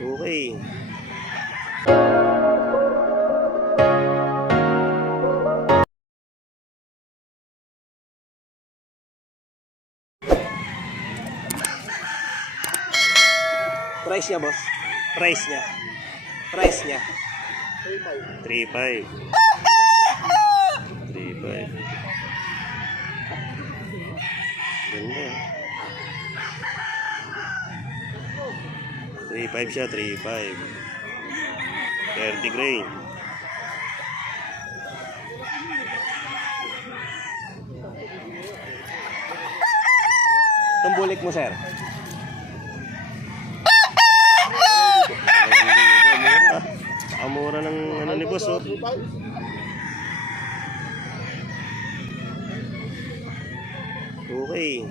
Okay. Price niya, boss. Price niya. Price niya. 3.5. 3.5. Ganda. 3.5 siya, 3.5. 30 grain. Itong bulik mo, sir. Amura ng ano ni boss, oh. Okay.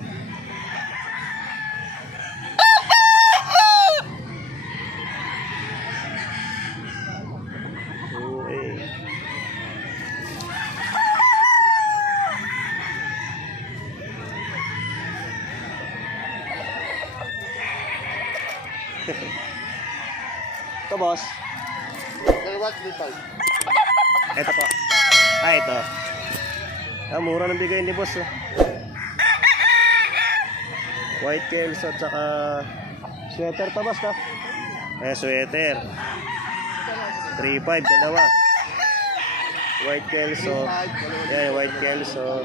Ito, boss. Ito po. Ito. Mura ng bigay ni boss, oh. White Kelso at saka sweater to, boss, no? Sweater 3.5 dalawa. White Kelso. Yan, White Kelso.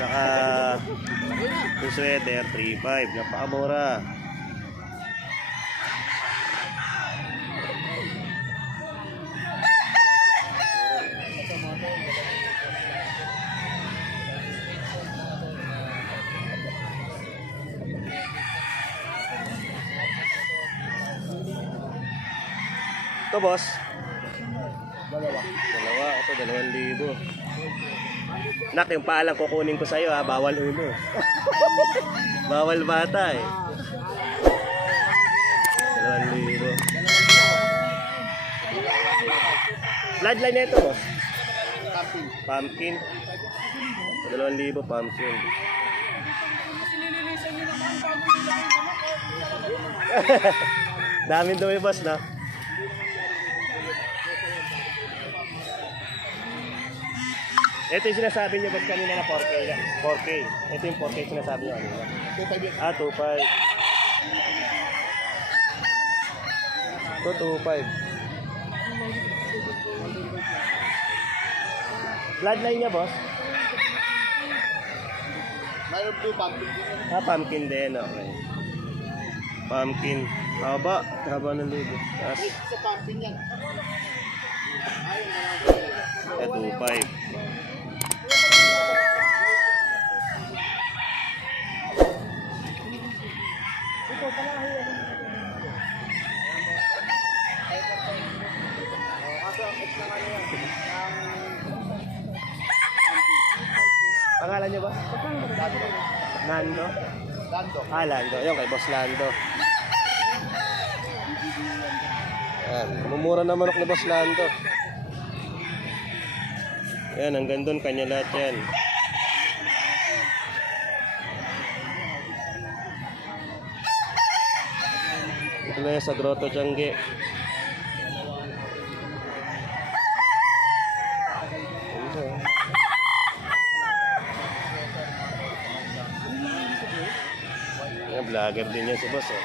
Saka yung sweater 3.5. Napakamura. Ito, boss. Dalawa. Ito, 2,000. Nak, yung paalang kukunin ko sa'yo, ha. Bawal ulo. Bawal bata, eh. 2,000. Bloodline na ito, boss. Pumpkin. 2,000 pumpkin. Daming dumi, boss, na. Ito yung sinasabi niyo ba't kanina na 4K na? 4K. Ito yung 4K sinasabi niyo kanina. 2.5. 2.5. Ito 2.5. Bloodline niya, boss? Mayroon po pumpkin din. Pumpkin din. Okay. Pumpkin. Haba. Haba ng libo. Tapos, Sa pumpkin yan. ito 2.5. Pangalan niyo ba? Lando. Lando. Yung kay Boss Lando. Ayan. Mumura na manok ni Boss Lando. Ayan, hanggang doon kanya lahat yan. Ito na yan sa Grotto Tiangge. Ayan, vlogger din yan si boss, oh.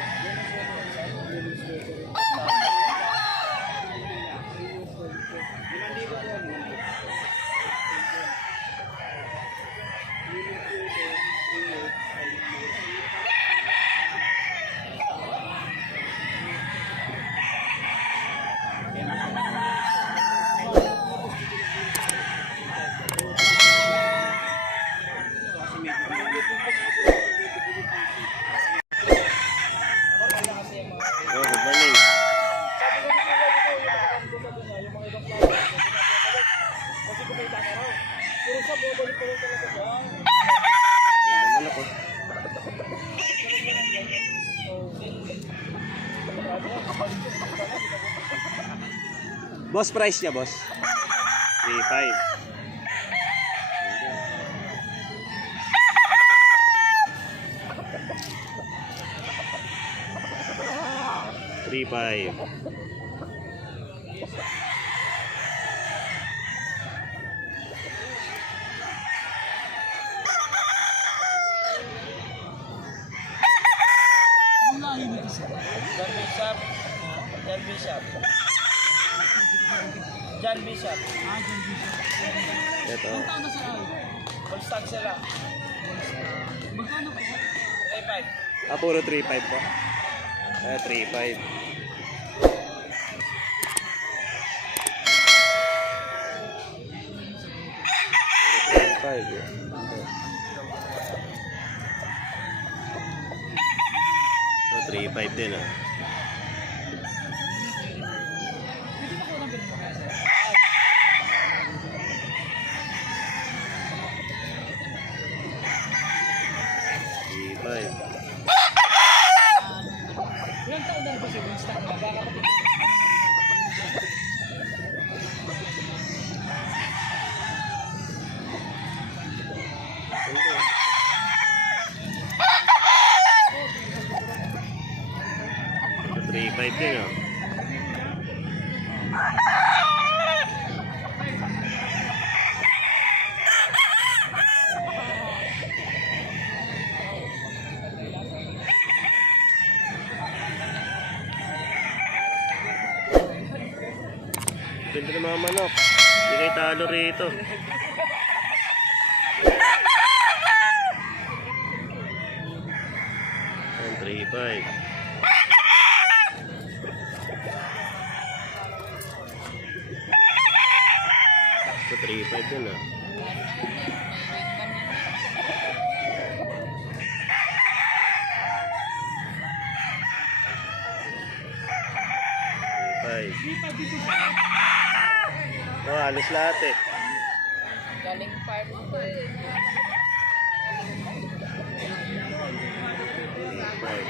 Boss, price niya, boss? 3.5. 3.5. Anong lahi nito sir? John Bishop. John Bishop. John Bishop. Ah, John Bishop. Ito. Ilang taon na sir ay? Full stock sila. Magkano po? 3.5. Puro 3.5 po. 3.5. So, 3.5 din ah. Pwede na kayo lang pinag sir? 3.5. Ilang taon na po sir? Yung stock na? Baka kapatid. So, 3.5 din ah. Ganda ng mga manok. Hindi kayo talo rito. Ayan, 3.5. So, 3.5 din ah. Five. Oh, halos lahat eh. Galing farm ito eh. Five.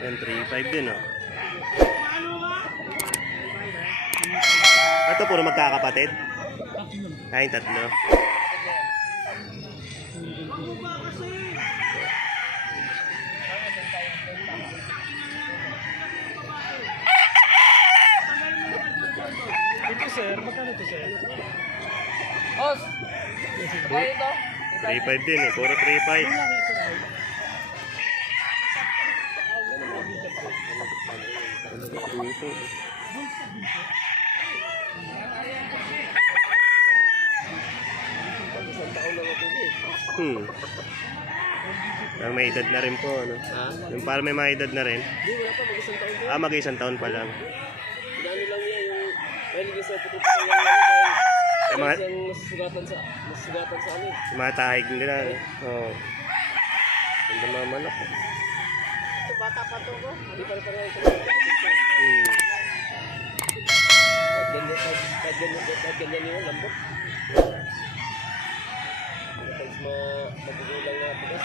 Yan, 3.5 din oh. Ito puro magkakapatid? Ay, tatlo. Ito sir, magkano ito sir? Os! Kaya ito? 3.5 din eh, puro 3.5. Ilang lahi sir ay? Parang may edad na rin po, ano? Yung parang may mga edad na rin. Hindi, wala pa. Mag-isang taon po. Mag-isang taon pa lang. Gano'n lang niya yung... Dahil hindi sa pututukan lang namin dahil... Yung mga, Siyang masugatan sa amin. yung mga tahig nila, ano? Oo. Ganda mga manok. Ito, bata pa to ko. Hindi pa rin ito. Kahit ganyan yun, lambot. Tapos magugulang na ito.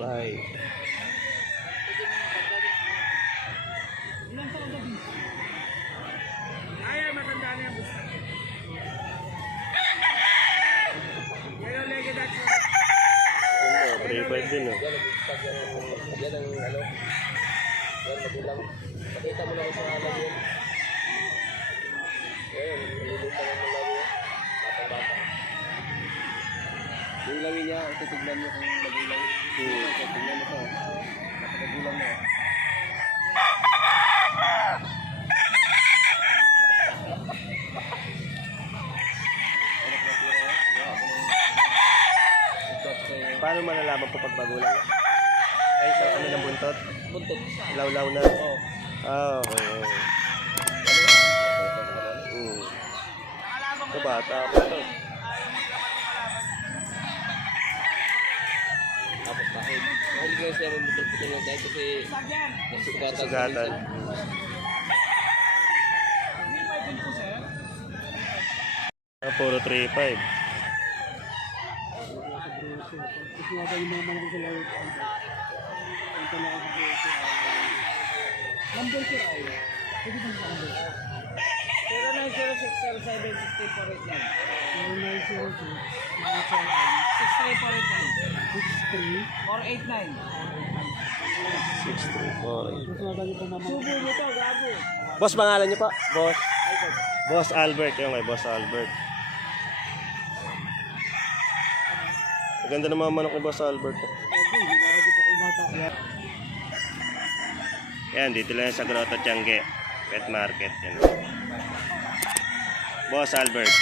Bye. Ilang taon na din? Ay, matanda na yung gusto. Pero lege that's Ano, 3.5 din, oh. Yan ang ano. Yan, magulang. Pakita mo na ko sa alam yun. Yan, nililitan mo lang yun. Bata-bata. Yung lawin niya, titignan mo kung magulang. Titignan mo ko. Magulang na. Paano malalaman po pag magulang? Ay, sa ano ng buntot? Buntot. Law-law na. Oo. Ah, okay. Ito bata pa to. Tapos kahit. Mahal ko siya ng buntot-buntot lang dahil kasi nasugatan. Sugatan. Puro 3.5. Ito yung mga malaki sila. Ito na ako sa number sir ay. Pwede ba sa number? Pero na 06 Boss, pangalan niyo pa? Boss. Boss Albert. Yung kay Boss Albert. Maganda ng mga manok ni Boss Albert. Yan, dito lang sa Grotto Tiangge Pet Market. Yan. Boss Albert.